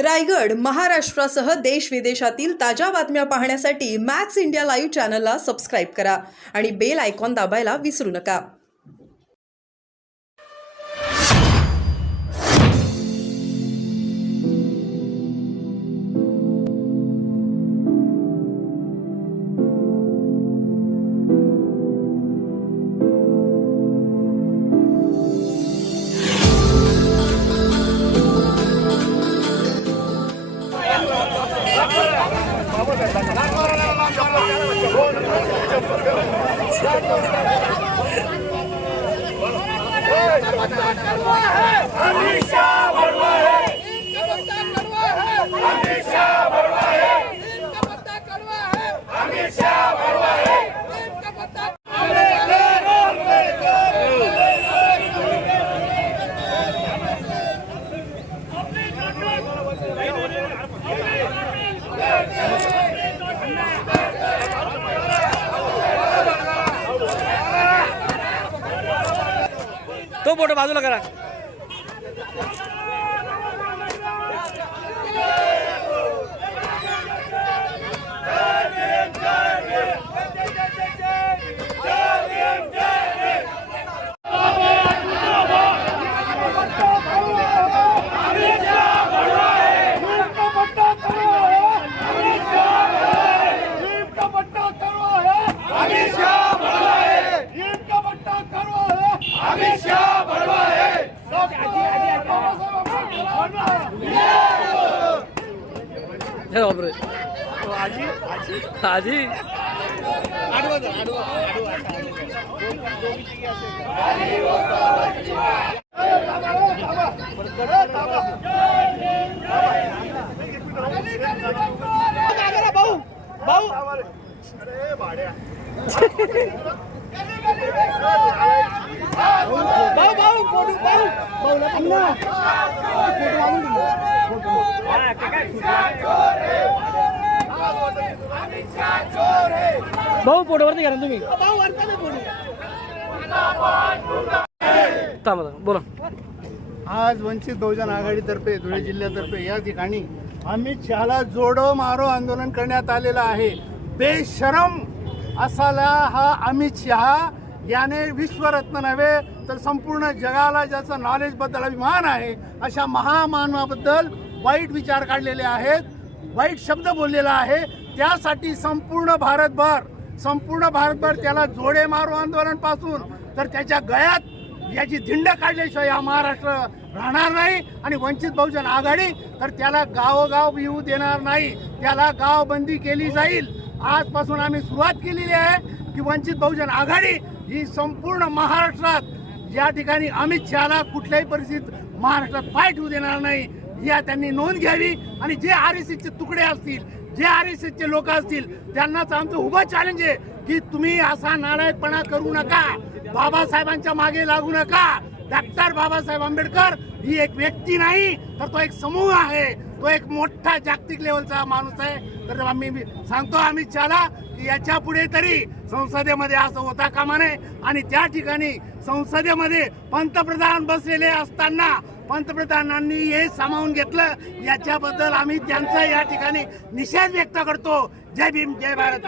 रायगड, महाराष्ट्रासह देश विदेशातील ताज्या बातम्या पाहण्यासाठी मॅक्स इंडिया लाईव्ह चॅनलला सबस्क्राईब करा आणि बेल आयकॉन दाबायला विसरू नका. तो फोटो बाजूला करा. आजी भाऊ फोटो वरती घ्या ना तुम्ही. बोला. आज वंचित बहुजन आघाडीतर्फे धुळे जिल्ह्यातर्फे या ठिकाणी अमित शहाला जोडो मारो आंदोलन करण्यात आलेलं आहे. बेशरम असाला हा अमित शहा याने विश्वरत्न नव्हे तर संपूर्ण जगाला ज्याचा नॉलेजबद्दल अभिमान आहे अशा महामानवाबद्दल वाईट विचार काढलेले आहेत, वाईट शब्द बोललेला आहे. त्यासाठी संपूर्ण भारतभर त्याला जोडे मारो आंदोलन पासून तर त्याच्या गळ्यात याची धिंड काढल्याशिवाय या महाराष्ट्र राहणार नाही. आणि वंचित बहुजन आघाडी तर त्याला गावोगाव येऊ देणार नाही, त्याला गावबंदी केली जाईल. आजपासून आम्ही सुरुवात केलेली आहे की वंचित बहुजन आघाडी ही संपूर्ण महाराष्ट्रात या ठिकाणी अमित शहाला कुठल्याही परिस्थितीत महाराष्ट्रात पाय ठेवू देणार नाही. या त्यांनी नोंद घ्यावी. आणि जे RSSचे तुकडे असतील, जे RSSचे लोक असतील त्यांनाच आमचं उभं चॅलेंज आहे की तुम्ही असा नालायकपणा करू नका, बाबासाहेबांच्या मागे लागू नका. डॉक्टर बाबासाहेब आंबेडकर ही एक व्यक्ती नाही तर तो एक समूह आहे, तो एक मोठा जागतिक लेवलचा माणूस आहे. तर आम्ही सांगतो अमित शहाला की याच्या पुढे तरी संसदेमध्ये असं होता कामा नये. आणि त्या ठिकाणी संसदेमध्ये पंतप्रधान बसलेले असताना पंतप्रधानांनी हे सामावून घेतलं, याच्याबद्दल आम्ही त्यांचा या ठिकाणी निषेध व्यक्त करतो. जय भीम, जय भारत.